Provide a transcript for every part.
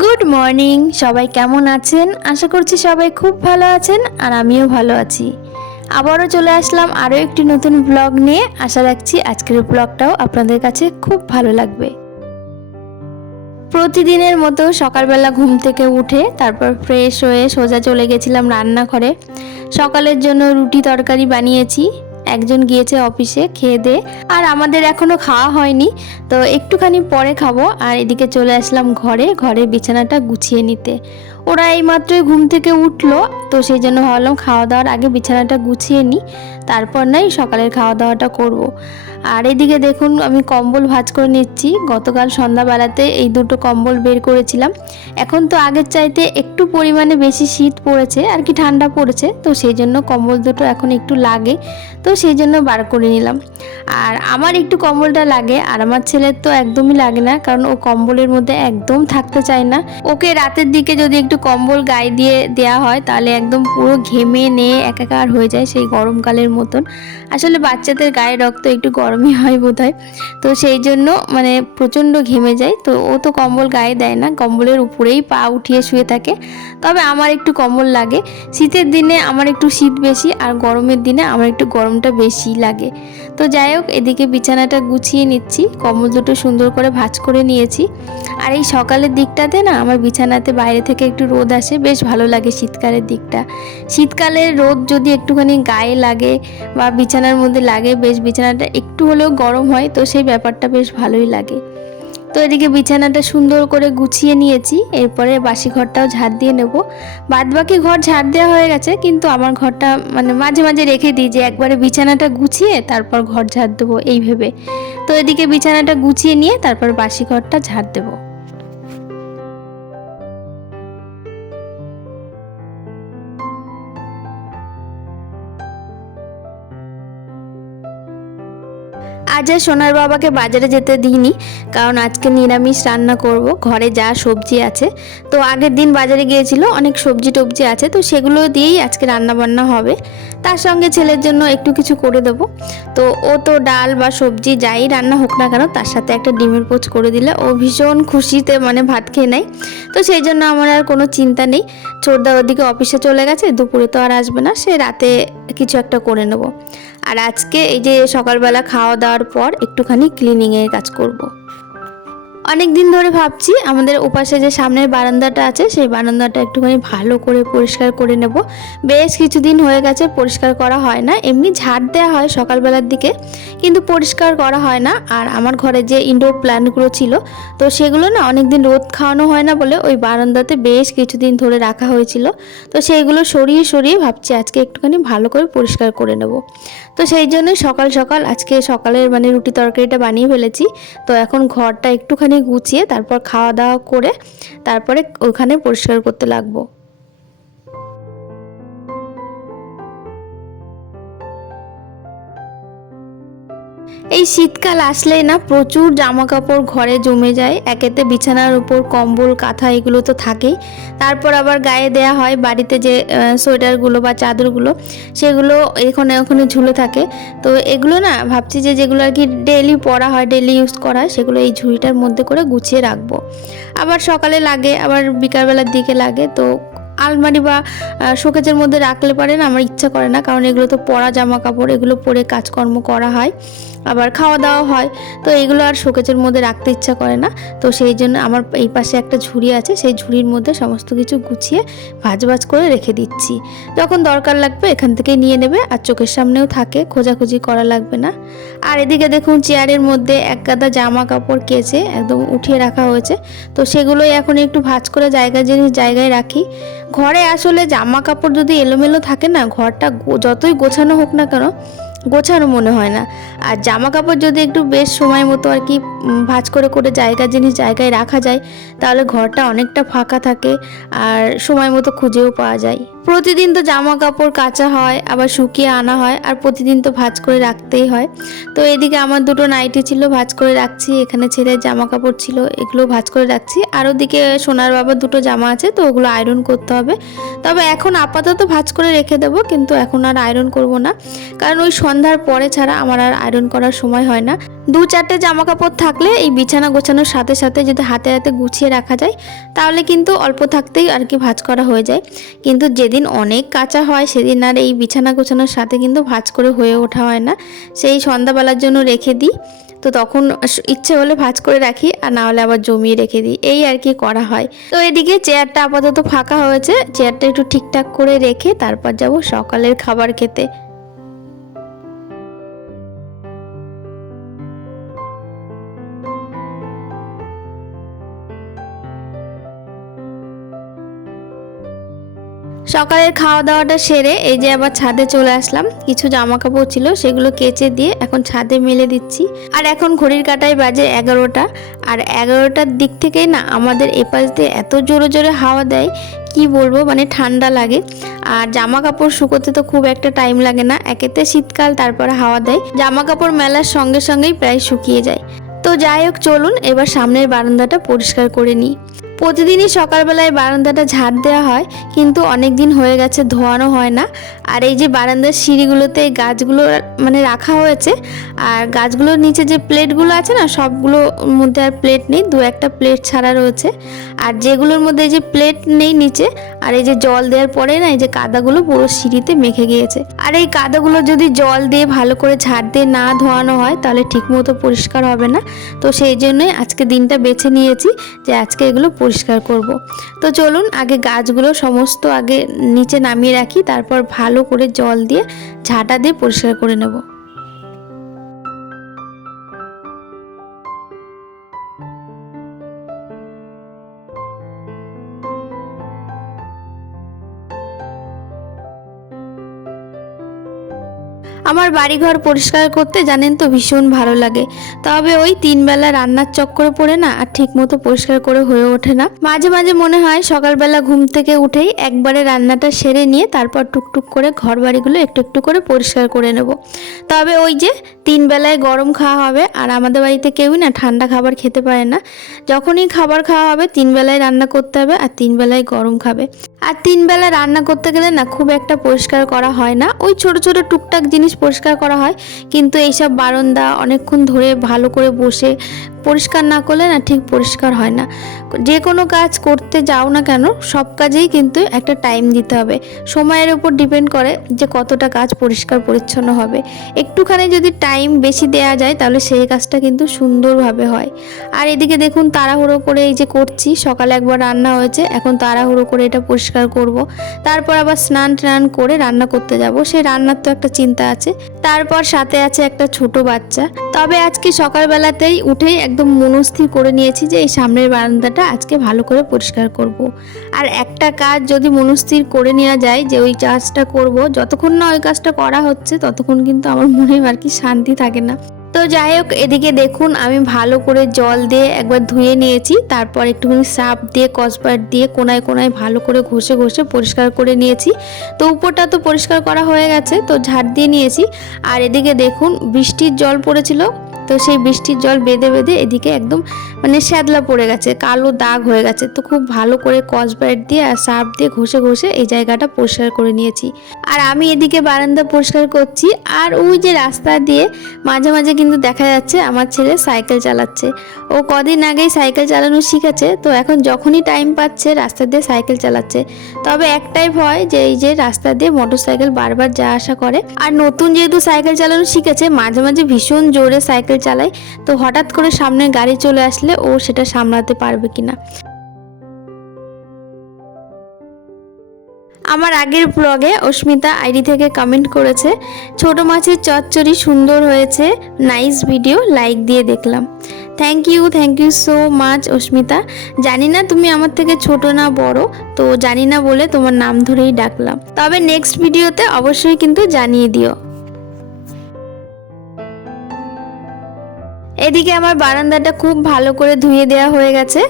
Morning সবাই কেমন আছেন? আশা করছি সবাই খুব ভালো আছেন আর আমিও ভালো আছি। আবারও চলে আসলাম আরও একটি নতুন ব্লগ নিয়ে। আশা রাখছি আজকের ব্লগটাও আপনাদের কাছে খুব ভালো লাগবে। প্রতিদিনের মতো সকালবেলা ঘুম থেকে উঠে তারপর ফ্রেশ হয়ে সোজা চলে গেছিলাম রান্নাঘরে। সকালের জন্য রুটি তরকারি বানিয়েছি। একজন গিয়েছে অফিসে খেয়ে দে। আর আমাদের এখনও খাওয়া হয়নি, তো একটুখানি পরে খাব। আর এদিকে চলে আসলাম ঘরে ঘরে বিছানাটা গুছিয়ে নিতে। ওরা এইমাত্রই ঘুম থেকে উঠল, তো সেই জন্য ভাবলাম খাওয়া দাওয়ার আগে বিছানাটা গুছিয়ে নিই, তারপর নাই সকালের খাওয়া দাওয়াটা করব। আর এদিকে দেখুন আমি কম্বল ভাঁজ করে নিচ্ছি, গতকাল সন্ধ্যাবেলাতে এই দুটো কম্বল বের করেছিলাম। এখন তো আগের চাইতে একটু পরিমাণে বেশি শীত পড়েছে, আর কি ঠান্ডা পড়েছে, তো সেই জন্য কম্বল দুটো এখন একটু লাগে, তো সেই জন্য বার করে নিলাম। আর আমার একটু কম্বলটা লাগে, আর আমার ছেলের তো একদমই লাগে না, কারণ ও কম্বলের মধ্যে একদম থাকতে চায় না। ওকে রাতের দিকে যদি একটু কম্বল গায়ে দিয়ে দেওয়া হয়, তাহলে একদম পুরো ঘেমে নিয়ে একাকার হয়ে যায় সেই গরমকালের মতন। আসলে বাচ্চাদের গায়ে রক্ত একটু গরমই হয় বোধ তো সেই জন্য মানে প্রচণ্ড ঘেমে যায়। তো ও তো কম্বল গায়ে দেয় না, কম্বলের উপরেই পা উঠিয়ে শুয়ে থাকে। তবে আমার একটু কম্বল লাগে। শীতের দিনে আমার একটু শীত বেশি আর গরমের দিনে আমার একটু গরমটা বেশি লাগে। তো যাই হোক, এদিকে বিছানাটা গুছিয়ে নিচ্ছি। কম্বল দুটো সুন্দর করে ভাঁজ করে নিয়েছি। আর এই সকালের দিকটাতে না, আমার বিছানাতে বাইরে থেকে একটু রোদ আসে, বেশ ভালো লাগে শীতকালের দিকটা। শীতকালের রোদ যদি একটুখানি গায়ে লাগে বা বিছানার মধ্যে লাগে, বেশ বিছানাটা একটু হলেও গরম হয়, তো সেই ব্যাপারটা বেশ ভালোই লাগে। তো এদিকে বিছানাটা সুন্দর করে গুছিয়ে নিয়েছি, এরপরে বাসি ঘরটাও ঝাড় দিয়ে নেব। বাদ বাকি ঘর ঝাড় দেওয়া হয়ে গেছে, কিন্তু আমার ঘরটা মানে মাঝে মাঝে রেখে দিই যে একবারে বিছানাটা গুছিয়ে তারপর ঘর ঝাড় দেবো, এই ভেবে। তো এদিকে বিছানাটা গুছিয়ে নিয়ে তারপর বাসি ঘরটা ঝাড় দেবো। আজ আর সোনার বাবাকে বাজারে যেতে দিইনি, কারণ আজকে নিরামিষ রান্না করব, ঘরে যা সবজি আছে। তো আগের দিন বাজারে গিয়েছিল, অনেক সবজি টবজি আছে, তো সেগুলো দিয়েই আজকে রান্না বান্না হবে। তার সঙ্গে ছেলের জন্য একটু কিছু করে দেব। তো ও তো ডাল বা সবজি যাই রান্না হোক না কেন, তার সাথে একটা ডিমের পোচ করে দিলে ও ভীষণ খুশিতে মানে ভাত খেয়ে নেয়। তো সেই জন্য আমার আর কোনো চিন্তা নেই। ছোটদা ওদিকে অফিসে চলে গেছে, দুপুরে তো আর আসবে না, সে রাতে কিছু একটা করে নেব। আর আজকে এই যে সকালবেলা খাওয়া দাওয়ার পর একটুখানি ক্লিনিংয়ের কাজ করব। অনেক দিন ধরে ভাবছি আমাদের ওপাশে যে সামনের বারান্দাটা আছে, সেই বারান্দাটা একটুখানি ভালো করে পরিষ্কার করে নেব। বেশ কিছুদিন হয়ে গেছে, পরিষ্কার করা হয় না। এমনি ঝাড় দেওয়া হয় সকালবেলার দিকে, কিন্তু পরিষ্কার করা হয় না। আর আমার ঘরে যে ইনডোর প্ল্যান্টগুলো ছিল, তো সেগুলো না অনেক দিন রোদ খাওয়ানো হয় না বলে ওই বারান্দাতে বেশ কিছুদিন ধরে রাখা হয়েছিল। তো সেইগুলো সরিয়ে সরিয়ে ভাবছি আজকে একটুখানি ভালো করে পরিষ্কার করে নেব। তো সেই জন্যই সকাল সকাল আজকে সকালের মানে রুটি তরকারিটা বানিয়ে ফেলেছি। তো এখন ঘরটা একটুখানি গুছিয়ে তারপর খাওয়া দাওয়া করে তারপরে ওখানে পরিষ্কার করতে লাগবো। এই শীতকাল আসলেই না প্রচুর জামা কাপড় ঘরে জমে যায়। একেতে বিছানার উপর কম্বল, কাঁথা এগুলো তো থাকেই। তারপর আবার গায়ে দেয়া হয় বাড়িতে যে সোয়েটারগুলো বা চাদরগুলো, সেগুলো এখানে ওখানে ঝুলে থাকে। তো এগুলো না ভাবছি যে যেগুলো আর কি ডেলি পরা হয় ডেলি ইউজ করা হয়, সেগুলো এই ঝুড়িটার মধ্যে করে গুছিয়ে রাখব। আবার সকালে লাগে, আবার বিকালবেলার দিকে লাগে, তো আলমারি বা শোকেজের মধ্যে রাখলে পারে না আমার ইচ্ছা করে না, কারণ এগুলো তো পরা জামা কাপড় এগুলো পরে কাজকর্ম করা হয়, আবার খাওয়া দাওয়া হয়, তো এগুলো আর শোকেজের মধ্যে রাখতে ইচ্ছা করে না, তো সেই জন্য আমার এই পাশে একটা ঝুড়ি আছে, সেই ঝুড়ির মধ্যে সমস্ত কিছু গুছিয়ে ভাজ ভাজ করে রেখে দিচ্ছি। যখন দরকার লাগবে এখান থেকে নিয়ে নেবে, আর চোখের সামনেও থাকে, খোঁজাখুঁজি করা লাগবে না। আর এদিকে দেখুন, চেয়ারের মধ্যে এক গাদা জামা কাপড় কেচে একদম উঠিয়ে রাখা হয়েছে, তো সেগুলোই এখন একটু ভাজ করে জায়গা জিনিস জায়গায় রাখি। ঘরে আসলে জামা কাপড় যদি এলোমেলো থাকে না, ঘরটা যতই গোছানো হোক না কেন, গোছানো মনে হয় না। আর জামা কাপড় যদি একটু বেশ সময় মতো আর কি ভাজ করে করে জায়গা, জিনিস জায়গায় রাখা যায়, তাহলে ঘরটা অনেকটা ফাঁকা থাকে আর সময় মতো খুঁজেও পাওয়া যায়। প্রতিদিন তো জামা কাপড় কাচা হয়, আবার শুকিয়ে আনা হয়, আর প্রতিদিন তো ভাজ করে রাখতেই হয়। তো এদিকে আমার দুটো নাইটি ছিল, ভাজ করে রাখছি, এখানে ছেলের জামা কাপড় ছিল এগুলো ভাজ করে রাখছি। আর ওদিকে সোনার বাবার দুটো জামা আছে, তো ওগুলো আয়রন করতে হবে। তবে এখন আপাতত ভাজ করে রেখে দেবো, কিন্তু এখন আর আয়রন করব না। কারণ ওই সন্ধ্যার পরে ছাড়া আমার আর আয়রন করার সময় হয় না। দু চারটে জামা কাপড় থাকলে এই বিছানা গোছানোর সাথে সাথে যদি হাতে হাতে গুছিয়ে রাখা যায়, তাহলে কিন্তু অল্প থাকতেই আর কি ভাজ করা হয়ে যায়। কিন্তু যেদিন অনেক কাঁচা হয়, সেদিন আর এই বিছানা গোছানোর সাথে কিন্তু ভাজ করে হয়ে ওঠা হয় না। সেই সন্ধ্যাবেলার জন্য রেখে দিই। তো তখন ইচ্ছে হলে ভাজ করে রাখি, আর না হলে আবার জমিয়ে রেখে দিই। এই আর কি করা হয়। তো এদিকে চেয়ারটা আপাতত ফাঁকা হয়েছে। চেয়ারটা একটু ঠিকঠাক করে রেখে তারপর যাব সকালের খাবার খেতে। সকালের খাওয়া দাওয়াটা সেরে এই যে আবার ছাদে চলে আসলাম। কিছু জামা কাপড় ছিল, সেগুলো কেচে দিয়ে এখন ছাদে মেলে দিচ্ছি। আর এখন ঘড়ির কাটায় বাজে এগারোটা। আর এগারোটার দিক থেকেই না আমাদের এপাশ এত জোরে জোরে হাওয়া দেয়, কি বলব মানে ঠান্ডা লাগে। আর জামা কাপড় শুকোতে তো খুব একটা টাইম লাগে না। একেতে শীতকাল, তারপরে হাওয়া দেয়। জামা কাপড় মেলার সঙ্গে সঙ্গেই প্রায় শুকিয়ে যায়। তো যাই হোক, চলুন এবার সামনের বারান্দাটা পরিষ্কার করে নিই। প্রতিদিনই সকালবেলায় বারান্দাটা ঝাড় দেওয়া হয়, কিন্তু অনেক দিন হয়ে গেছে, ধোয়ানো হয় না। আর এই যে বারান্দার সিঁড়িগুলোতে গাছগুলো মানে রাখা হয়েছে, আর গাছগুলোর নিচে যে প্লেটগুলো আছে না সবগুলোর মধ্যে আর প্লেট নেই, দু একটা প্লেট ছাড়া রয়েছে। আর যেগুলোর মধ্যে যে প্লেট নেই নিচে, আর এই যে জল দেওয়ার পরে না, এই যে কাদাগুলো পুরো সিঁড়িতে মেখে গিয়েছে। আর এই কাদাগুলো যদি জল দিয়ে ভালো করে ঝাড় দিয়ে না ধোয়ানো হয়, তাহলে ঠিকমতো পরিষ্কার হবে না। তো সেই জন্যই আজকে দিনটা বেছে নিয়েছি যে আজকে এগুলো পরিষ্কার করব। তো চলুন আগে গাছগুলো সমস্ত আগে নিচে নামিয়ে রাখি, তারপর ভালো করে জল দিয়ে ঝাঁটা দিয়ে পরিষ্কার করে নেব আমার বাড়িঘর পরিষ্কার করতে জানেন তো ভীষণ ভালো লাগে। তবে ওই তিন বেলা রান্নার চক্করে পড়ে না আর ঠিক মতো পরিষ্কার করে হয়ে ওঠে না। মাঝে মাঝে মনে হয় সকালবেলা ঘুম থেকে উঠেই একবারে রান্নাটা সেরে নিয়ে তারপর টুকটুক করে ঘর বাড়িগুলো একটু একটু করে পরিষ্কার করে নেব। তবে ওই যে তিন বেলায় গরম খাওয়া হবে আর আমাদের বাড়িতে কেউই না ঠান্ডা খাবার খেতে পারে না। যখনই খাবার খাওয়া হবে তিন বেলায় রান্না করতে হবে আর তিন বেলায় গরম খাবে। আর তিনবেলা রান্না করতে গেলে না খুব একটা পরিষ্কার করা হয় না। ওই ছোট ছোট টুকটাক জিনিস পরিষ্কার করা হয়। কিন্তু এইসব বারান্দা অনেকক্ষণ ধরে ভালো করে বসে পরিষ্কার না করলে না ঠিক পরিষ্কার হয় না। যে কোনো কাজ করতে যাও না কেন, সব কাজেই কিন্তু একটা টাইম দিতে হবে। সময়ের উপর ডিপেন্ড করে যে কতটা কাজ পরিষ্কার পরিচ্ছন্ন হবে। একটুখানি যদি টাইম বেশি দেয়া যায়, তাহলে সেই কাজটা কিন্তু সুন্দরভাবে হয়। আর এদিকে দেখুন তাড়াহুড়ো করে এই যে করছি, সকালে একবার রান্না হয়েছে, এখন তাড়াহুড়ো করে এটা পরিষ্কার করব। তারপর আবার স্নান টান করে রান্না করতে যাব। সেই রান্নার তো একটা চিন্তা আছে। তারপর সাথে আছে একটা ছোট বাচ্চা। তবে আজকে সকালবেলাতেই উঠেই একদম মনস্থির করে নিয়েছি যে এই সামনের বারান্দাটা আজকে ভালো করে পরিষ্কার করব। আর একটা কাজ যদি মনস্থির করে নেওয়া যায় যে ওই কাজটা করব, যতক্ষণ না ওই কাজটা করা হচ্ছে, ততক্ষণ কিন্তু আমার মনে আর কি শান্তি থাকে না। তো যাই হোক, এদিকে দেখুন, আমি ভালো করে জল দিয়ে একবার ধুয়ে নিয়েছি, তারপর একটুখানি সাপ দিয়ে, কসবার দিয়ে কোনায় কোনায় ভালো করে ঘষে ঘষে পরিষ্কার করে নিয়েছি। তো উপরটা তো পরিষ্কার করা হয়ে গেছে, তো ঝাড় দিয়ে নিয়েছি। আর এদিকে দেখুন, বৃষ্টির জল পড়েছিল। তো সেই বৃষ্টির জল বেঁধে বেঁধে এদিকে একদম মানে শ্যাদলা পড়ে গেছে, কালো দাগ হয়ে গেছে। তো খুব ভালো করে কসবাইট দিয়ে আর সার্ফ দিয়ে ঘষে ঘষে এই জায়গাটা পরিষ্কার করে নিয়েছি। আর আমি এদিকে বারান্দা পরিষ্কার করছি। আর ওই যে রাস্তা দিয়ে মাঝে মাঝে কিন্তু দেখা যাচ্ছে আমার ছেলে সাইকেল চালাচ্ছে। ও কদিন আগেই সাইকেল চালানো শিখেছে, তো এখন যখনই টাইম পাচ্ছে রাস্তা দিয়ে সাইকেল চালাচ্ছে। তবে একটাই ভয় যে এই যে রাস্তা দিয়ে মোটর সাইকেল বারবার যা আসা করে। আর নতুন যেহেতু সাইকেল চালানো শিখেছে, মাঝে মাঝে ভীষণ জোরে সাইকেল চালায়। তো হঠাৎ করে সামনে গাড়ি চলে আসলে ও সেটা সামলাতে পারবে কিনা। আমার আগের ব্লগে অস্মিতা আইডি থেকে কমেন্ট করেছে, ছোট মাছের চচ্চড়ি সুন্দর হয়েছে নাইস ভিডিও লাইক দিয়ে দেখলাম। Thank you thank you so much Asmita. জানি না তুমি আমার থেকে ছোট না বড়, তো জানি না বলে তোমার নাম ধরেই ডাকলাম। তবে নেক্সট ভিডিওতে অবশ্যই কিন্তু জানিয়ে দিও। এদিকে আমার বারান্দাটা খুব ভালো করে ধুয়ে দেওয়া হয়ে গেছে।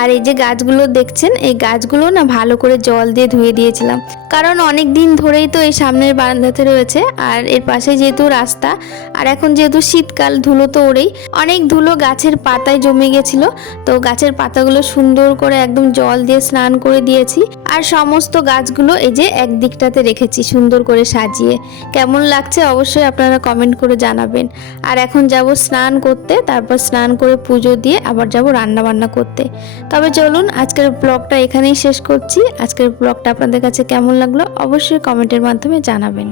আর এই যে গাছগুলো দেখছেন, এই গাছগুলো না ভালো করে জল দিয়ে ধুয়ে দিয়েছিলাম। কারণ অনেক দিন ধরেই তো এই সামনের বারান্দাতে রয়েছে, আর এর পাশে যেহেতু রাস্তা, আর এখন যেহেতু শীতকাল, ধুলো তো ওড়েই। অনেক ধুলো গাছের পাতায় জমে গেছিল, তো গাছের পাতাগুলো সুন্দর করে একদম জল দিয়ে স্নান করে দিয়েছি, আর সমস্ত গাছগুলো এই যে এক দিকটাতে রেখেছি সুন্দর করে সাজিয়ে। কেমন লাগছে অবশ্যই আপনারা কমেন্ট করে জানাবেন। আর এখন যাব স্নান করতে, তারপর স্নান করে পুজো দিয়ে আবার যাব রান্না বান্না করতে। তবে চলুন, আজকের ব্লগটা এখানেই শেষ করছি। আজকের ব্লগটা আপনাদের কাছে কেমন লাগল অবশ্যই কমেন্টের মাধ্যমে জানাবেন।